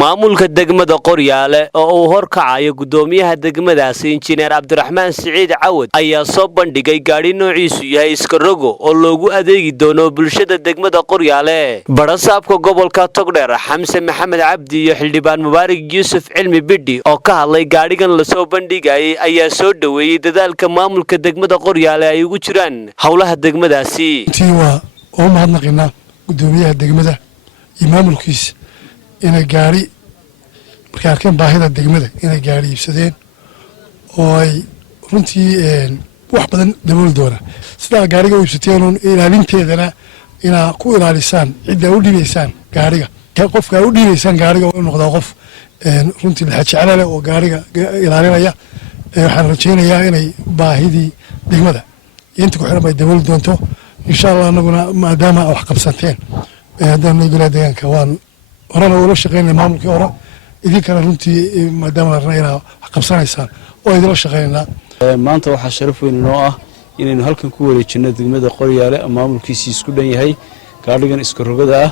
maamulka degmada Qoryaale oo uu horkacayo gudoomiyaha degmadaasi injineer Cabdiraxmaan Siciid Cawad ayaa soo bandhigay gaari noociisu yahay iskarogo oo loogu adeegi doono bulshada degmada Qoryaale. Barasaabka gobolka Togdheer Xamse Maxamed Cabdi iyo xildhibaan Mubaarak Yuusuf Cilmi Bidhi oo ka hadlay gaarigan la soo bandhigay ayaa soo dhaweeyay dadaalka maamulka degmada Qoryaale ay ugu jiraan hawlaha degmadaasi. oo mahadnaqina gudoomiyaha degmada iyo maamulkiisa inay gaari markay arkeen baahida degmada inay gaari iibsadeen oo ay runtii wax badan dabool doona sida gaariga u iibsateen ilaalinteedana ina ku ilaalisaan cidda u dhibaysaan gaariga qofka u dhibaysaan gaariga oo noqdo qof runtii la jecel oo gaariga ilaalinaya waxaan rajaynayaa inay baahidii degmada inta ku xiran bay dabool doonto insha Allah anaguna maadaama wax qabsanteen hadana goladeeganka waan horena wada shaqeynay maamulkii hore idinkana runtii maadaama arnayna wax qabsanaysaan oo idin la shaqeynaa maanta waxa sharaf weyn noo ah inaynu halkan ku wareejino degmada Qoryaale maamulkiisa isku dhan yahay gaarigan iska rogada ah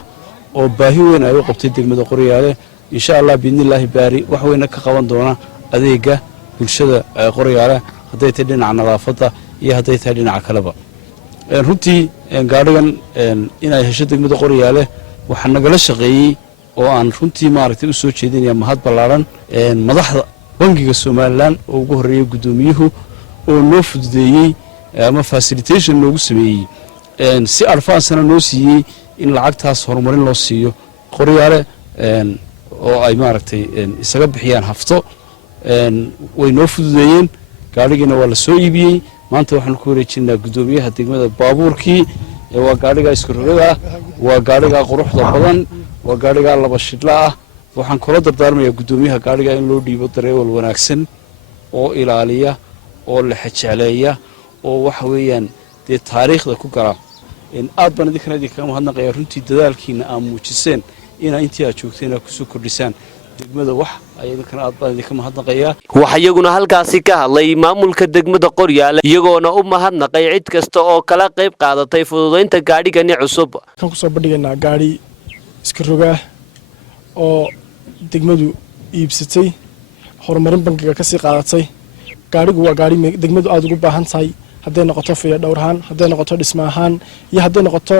oo baahi weyn ay u qabtay degmada Qoryaale insha Allah biidnillaahi baari wax weyn ka qaban doona adeega bulshada Qoryaale haday tahay dhinaca nadaafada iyo haday tahay dhinaca kaleba runtii gaarigan inay hesho degmada Qoryaale waxa nagala shaqeeyay oo aan runtii maaragtay u soo jeedinaya mahad ballaaran madaxda bangiga Soomaaliland oo ugu horeeyay gudoomiyuhu oo noo fududeeyay ama facilitation loogu sameeyay si arfaasana noo siiyay in lacagtaas horumarin loo siiyo Qoryaale oo ay maaragtay isaga bixiyaan hafto way noo fududeeyeen gaarigana waa la soo iibiyay maanta waxaan ku wareejinaa gudoomiyaha degmada baabuurkii waa gaariga iska rogada waa gaariga quruxda badan waa gaariga laba shidla ah waxaan kula dardaarmayaa gudoomiyaha gaariga in loo dhiibo dareewal wanaagsan oo ilaaliya oo la xajaleeya oo wax weeyaan taariikhda ku gala aad baan idinka mahadnaqayaa runtii dadaalkiina aan muujiseen intii aad joogteen ku soo kordhisaan degmada wax ayadana aad baan idinka mahadnaqayaa waxa iyaguna halkaasi ka hadlay maamulka degmada Qoryaale iyagoona u mahadnaqay cid kasta oo kala qayb qaadatay fududeynta gaarigani cusub kan ku soo bandhigaynaa gaari iska roga oo degmadu iibsatay horumarin bangiga ka sii qaadatay gaarigu waa gaari degmadu aad ugu baahan tahay haday noqoto fiya dhowrhaan haday noqoto dhismaahan iyo haday noqoto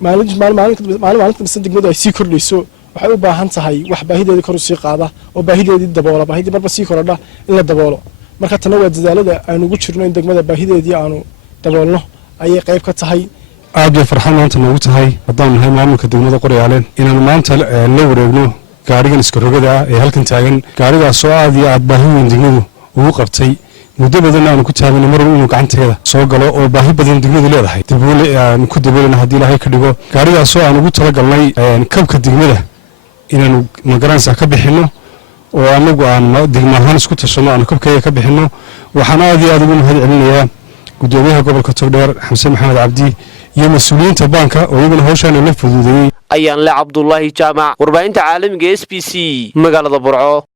maalinta degmadu ay sii kordhayso waxay u baahan tahay wax baahideedii kor u sii qaada oo baahideedii daboola baahidii marba sii korodha in la daboolo marka tan waa dadaalada aynu ugu jirno in degmada baahideedii aanu daboolno ayay qayb ka tahay aad bay farxad maanta noogu tahay haddaan nahay maamulka degmada Qoryaale inaan maanta la wareegno gaarigan iska rogada ah ee halkan taagan gaarigaas oo aad iyo aad baahi weyn degmadu ugu qabtay muddo badan aan ku taabanay mar inuu gacanteeda soo galo oo baahi badan degmadu leedahay daboole aan ku daboolina haddii Ilaahay ka dhigo gaarigaas oo aan ugu talagalnay kabka degmada inaan magaranaysa ka bixino oo anagu aan degmahan isku tashano aan kabkayga ka bixino waxaan aad iyo aad ugu mahad celinayaa gudoomiyaha gobolka Togdheer Xamse Maxamed Cabdi iyo mas'uuliyiinta banka oo iyaguna hawshan la fududeeyay ayaan la Cabdullaahi Jaamac warbaahinta caalamiga SBC magaalada Burco.